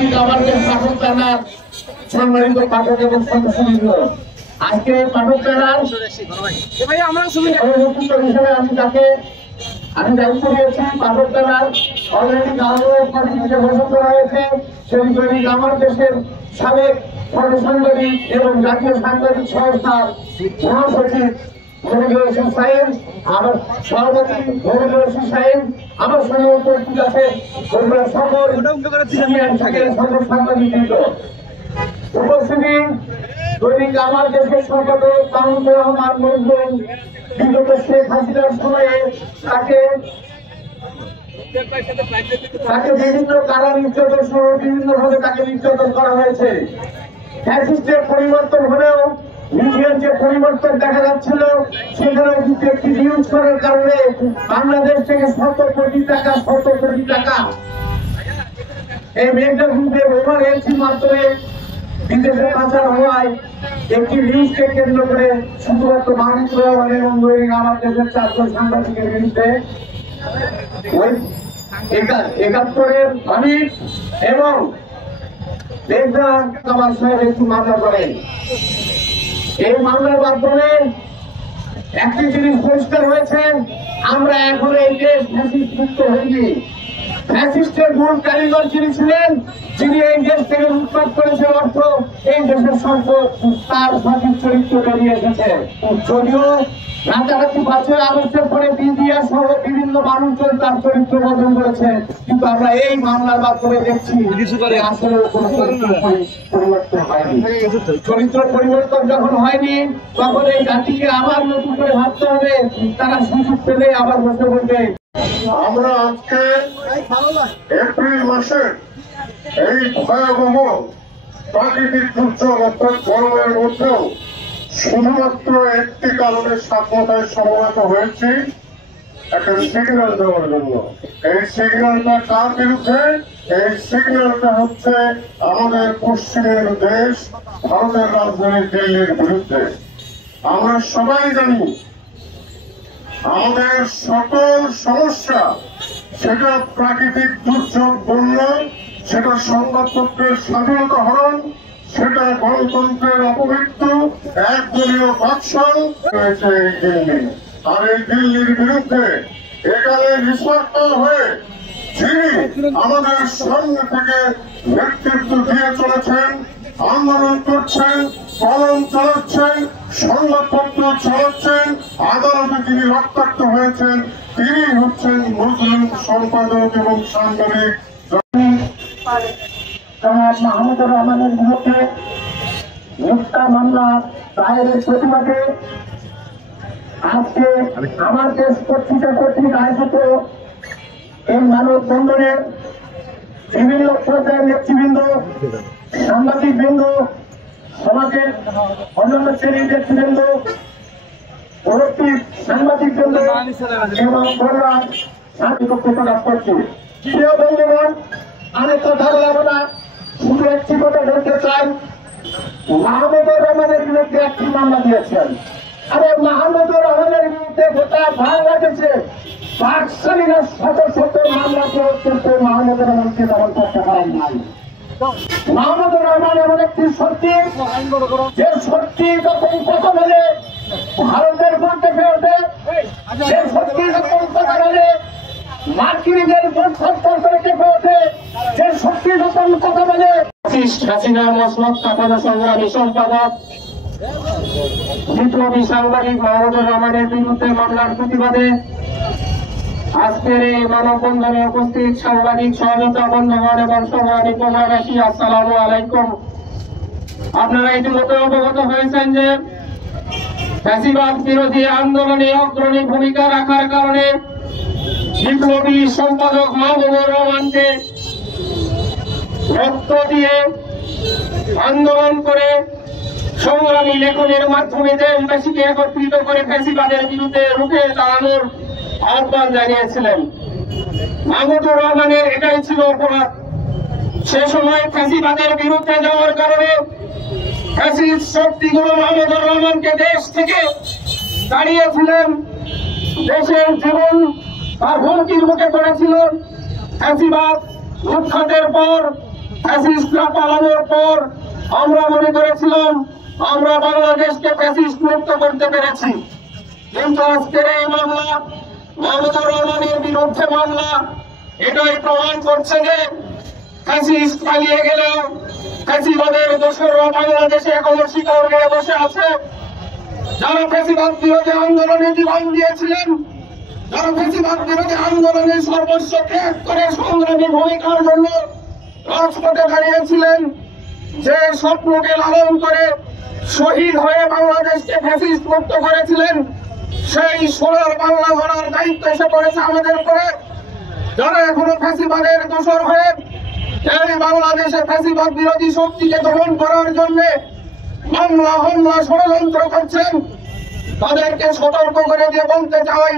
দৈনিক আমাদের পাঠক মেলার সম্মানিত পাঠক এবং সদস্যবৃন্দ, আজকে পাঠক মেলার হিসেবে আমি দায়িত্ব দিয়েছি। পাঠক মেলার অলরেডি গাঁওয়ে ঘোষণা করা হয়েছে। সেই দৈনিক আমার দেশের সাবেক সাংবাদিক এবং জাতীয় সাংবাদিক সংস্থার মহাসচিব আমার সভাপতি আমার সঙ্গে উপস্থিত আছে সকল সাংবাদিক উপস্থিতি দৈনিক আমার দেশের সম্পাদক মাহমুদুর রহমান মজলুম বিগত শেখ হাসিনার সময়ে তাকে বিভিন্ন কারণ নির্যাতন সহ বিভিন্নভাবে তাকে নির্যাতন করা হয়েছে। ফ্যাসিস্টের পরিবর্তন হলেও মিডিয়ার যে পরিবর্তন দেখা যাচ্ছিল সেখানে একটি নিউজ করার কারণে বাংলাদেশ থেকে শত কোটি টাকা এই মেঘনা গ্রুপের ওভার এলসির মাধ্যমে বিদেশে পাচার হওয়ায় একটি নিউজকে কেন্দ্র করে শুধুমাত্র মাহমুদুর রহমান এবং দৈনিক আমার দেশের 4জন সাংবাদিকের বিরুদ্ধে 71-এর অমিত এবং মেঘনা কামাল সাহেব একটি মামলা করেন। এই মামলার মাধ্যমে একটি জিনিস পরিষ্কার হয়েছে, আমরা এখন এই দেশ ফ্যাসিস্ট মুক্ত হইনি। ফ্যাসিস্টের মূল কারিগর যিনি ছিলেন, যিনি এই দেশ থেকে লুটপাট করেছেন অর্থ, এই দেশের সম্পদ, তার সঠিক চরিত্র বেরিয়ে এসেছে। যদিও রাতারাতি 5ই আগস্টের পরে বিডিআ সহ বিভিন্ন মানুষজন তার চরিত্র বদল করেছে, কিন্তু আমরা এই মামলার মাধ্যমে দেখছি আসলে কোনো পরিবর্তন হয়নি। চরিত্র পরিবর্তন যখন হয়নি তখন এই জাতিকে আবার নতুন করে ভাবতে হবে, তারা সুযোগ পেলে আবার বসে বলবে। আমরা আজকে এপ্রিল মাসে এই ভয়াবহ প্রাকৃতিক দুর্যোগ অর্থাৎ গরমের মধ্যেও শুধুমাত্র একটি কারণে স্বাধীনতায় সমবেত হয়েছি, একটা সিগন্যাল দেওয়ার জন্য। এই সিগন্যালটা কার বিরুদ্ধে? এই সিগন্যালটা হচ্ছে আমাদের পশ্চিমের দেশ ভারতের রাজধানী দিল্লির বিরুদ্ধে। আমরা সবাই জানি আমাদের সকল সমস্যা, সেটা প্রাকৃতিক দুর্যোগ, বন্যা, সেটা সংবাদপত্রের স্বাধীনতা হরণ, সেটা গণতন্ত্রের অপমৃত্যু, একদলীয় বাকশাল রয়েছে এই দিল্লি। আর এই দিল্লির বিরুদ্ধে এখানে নিঃস্বার্থ হয়ে যিনি আমাদের সামনে থেকে নেতৃত্ব দিয়ে চলেছেন, আন্দোলন করছেন, কলম চালাচ্ছেন, সংবাদপত্র চালাচ্ছেন, আদালতে তিনি রক্তাক্ত হয়েছেন, তিনি হচ্ছেন মুসলিম সম্পাদক এবং সাংবাদিক মাহমুদুর রহমানের বিরুদ্ধে মিথ্যা মামলা দায়েরের প্রতিবাদে আজকে আমার দেশ পত্রিকা কর্তৃক আয়োজিত এই মানববন্ধনের বিভিন্ন পর্যায়ের নেতৃবৃন্দ, সাংবাদিকবৃন্দ, সমাজের অন্যান্য শ্রেণীর নেতৃবৃন্দ, সাংবাদিকবৃন্দ এবং বড়রা শান্তিপক্ষ প্রকাশ করছি। প্রিয় বন্ধুগণ, আমি কথা বলবো না, শুধু একটি কথা বলতে চাই। মাহমুদুর রহমানের বিরুদ্ধে একটি মামলা দিয়েছেন। আরে মাহমুদুর রহমানের বিরুদ্ধে গোটা বাংলাদেশে বাকশালীরা শত মামলা প্রয়োগ করতে মাহমুদুর রহমানকে দমন করতে পারেন নাই। মাহমুদুর রহমান এমন একটি শক্তি, যে শক্তি যখন কথা বলে ভারতের বুকে ওঠে, যে শক্তি যখন কথা বলে মার্কিনীদের কেঁপে ওঠে, যে শক্তি যখন কথা বলে হাসিনা মসনদ কাপানো সংগ্রামী সম্পাদক বিপ্লবী সাংবাদিক মাহমুদুর রহমানের বিরুদ্ধে মামলার প্রতিবাদে আজকের এই মানববন্ধনে উপস্থিত সাংবাদিক সহযোগিতা বন্ধুগণ এবং সংগ্রামী প্রবাসী, আসসালামু আলাইকুম। আপনারা ইতিমধ্যে অবগত হয়েছেন যে ফ্যাসিবাদ বিরোধী আন্দোলনে অগ্রণী ভূমিকা রাখার কারণে বিপ্লবী সম্পাদক মাহমুদুর রহমানকে রক্ত দিয়ে আন্দোলন করে সংগ্রামী লেখনের মাধ্যমে দেশবাসীকে একত্রিত করে ফ্যাসিবাদের বিরুদ্ধে রুখে দাঁড়ানোর আহ্বান জানিয়েছিলেন। মাহমুদুর রহমানের এটাই ছিল অপরাধ। সে সময় ফ্যাসিবাদের বিরুদ্ধে যাওয়ার কারণে ফ্যাসিস্ট শক্তিগুলো মাহমুদুর রহমানকে দেশ থেকে দাঁড়িয়েছিলেন, দেশের জীবন আর হুমকির মুখে পড়েছিল। ফ্যাসিবাদ উৎখাতের পর ফ্যাসিস্টরা পালানোর পর আমরা মনে করেছিলাম আমরা বাংলাদেশকে ফ্যাসিস্ট মুক্ত করতে পেরেছি, কিন্তু আজকের এই মামলা মমতা রহমানের বিরুদ্ধে মামলা এটাই প্রমাণ করছে যে ফ্যাসিস্ট পালিয়ে গেলেও ফ্যাসিবাদের দোসররা বাংলাদেশে এখনো শিকড় গেড়ে বসে আছে। যারা ফ্যাসিবাদ বিরোধী আন্দোলনে জীবন দিয়েছিলেন, যারা ফ্যাসিবাদ বিরোধী আন্দোলনে সর্বস্ব ত্যাগ করে সংগ্রামী ভূমিকার জন্য রাজপথে দাঁড়িয়েছিলেন, যে স্বপ্নকে লালন করে শহীদ হয়ে বাংলাদেশকে ফ্যাসিস্ট মুক্ত করেছিলেন, সেই সোনার বাংলা গড়ার দায়িত্ব এসে পড়েছে আমাদের উপরে। যারা এখনো ফ্যাসিবাদের দোসর হয়ে এই বাংলাদেশে ফ্যাসিবাদ বিরোধী শক্তিকে দমন করার জন্য মামলা হামলা ষড়যন্ত্র করছেন, তাদেরকে সতর্ক করে দিয়ে বলতে চাই,